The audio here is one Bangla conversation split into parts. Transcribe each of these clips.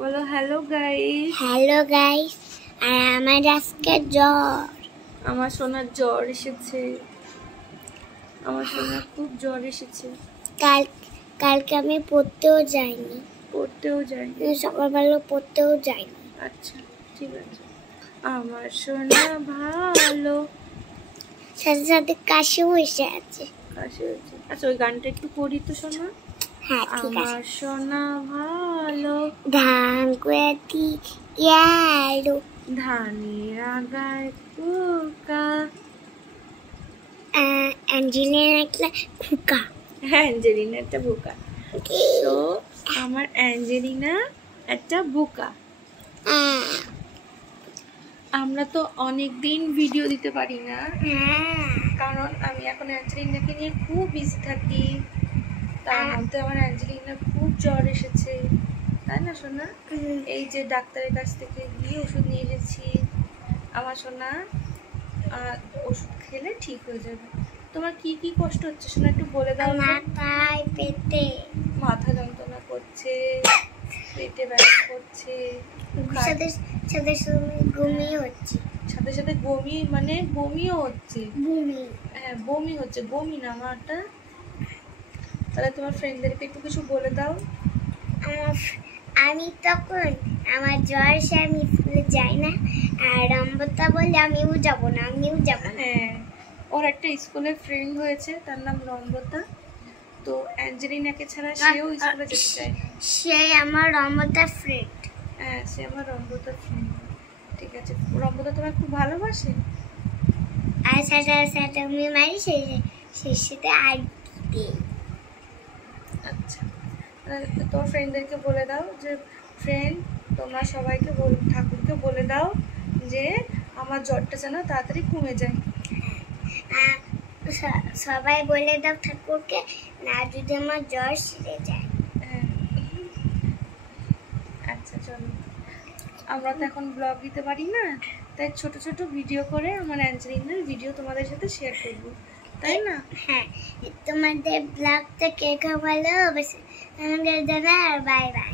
বলো হ্যালো গাইস। হ্যালো গাইস, আর আমার আজকে জ্বর। আমার সোনার জ্বর এসেছে, আমার সোনার খুব জ্বর এসেছে। কালকে আমি পড়তেও যাইনি, সকালবেলা পড়তেও যাইনি। আচ্ছা ঠিক আছে। আমার সোনা ভালো, সাথে সাথে কাশি বসে আছে। আচ্ছা ওই গানটা একটু পড়ি তো সোনা। হ্যাঁ ঠিক আছে। আমার সোনা ভালো, ধান কুয়াতি ইয়ালো, ধানের আগায় পোকা। অ্যাঞ্জেলিনা একটা খোকা। হ্যাঁ অ্যাঞ্জেলিনা একটা বোকা। তো আমার অ্যাঞ্জেলিনা একটা বোকা। আমরা তো অনেকদিন ভিডিও দিতে পারি না, কারণ আমি এখন অ্যাঞ্জেলিনাকে নিয়ে খুব বিজি থাকি। তার মধ্যে আমার অ্যাঞ্জেলিনা খুব জ্বর এসেছে, তাই না সোনা? এই যে ডাক্তারের কাছ থেকে গিয়ে ওষুধ নিয়ে এসেছি। আমার সোনা ওষুধ খেলে ঠিক হয়ে যাবে। তোমার কি কি কষ্ট হচ্ছে সোনা একটু বলে দাও। মাথায়, পেটে, মাথা যন্ত্রণা করছে, পেটে ব্যথা করছে, সাথে সাথে ঘুমিয়ে হচ্ছে, সাথে সাথে বমি, মানে বমিও হচ্ছে। বমি? হ্যাঁ বমি হচ্ছে, বমি না মাটা। তাহলে তোমার ফ্রেন্ডদেরকে একটু কিছু বলে দাও। আমি তখন আমার জ্বর এসে আমি স্কুলে যাই না, আর রম্বতা বলে আমিও যাব না। হ্যাঁ ওর একটা স্কুলের ফ্রেন্ড হয়েছে, তার নাম রম্বতা। তো অ্যাঞ্জেলিনাকে ছাড়া সেও স্কুলে যেতে চায়। সে আমার রম্বতা ফ্রেন্ড। হ্যাঁ সে আমার রম্বতা ফ্রেন্ড। ঠিক আছে, রম্বতা তোমার খুব ভালোবাসে। আর সাথে আমি মারি সেই সাথে আর দিই। আচ্ছা তোমার ফ্রেন্ডদেরকে বলে দাও যে ফ্রেন্ড তোমরা সবাইকে ঠাকুরকে বলে দাও যে আমার জ্বরটা যেন তাড়াতাড়ি কমে যায়। সবাই বলে দাও ঠাকুরকে, না যদি আমার জ্বর সেরে যায়। আচ্ছা চলো, আমরা তো এখন ব্লগ দিতে পারি না, তাই ছোট ছোট ভিডিও করে আমার অ্যাঞ্জেলিনার ভিডিও তোমাদের সাথে শেয়ার করব, তাই না? হ্যাঁ, তোমাদের ব্লগটা কে ভালো অবশ্যই আমাকে জানা। আর বাই বাই।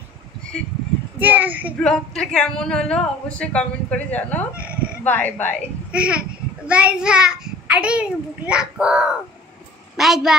ব্লগটা কেমন হলো অবশ্যই কমেন্ট করে জানাও। Bye bye. Bye bye. আরে রাখো। Bye bye.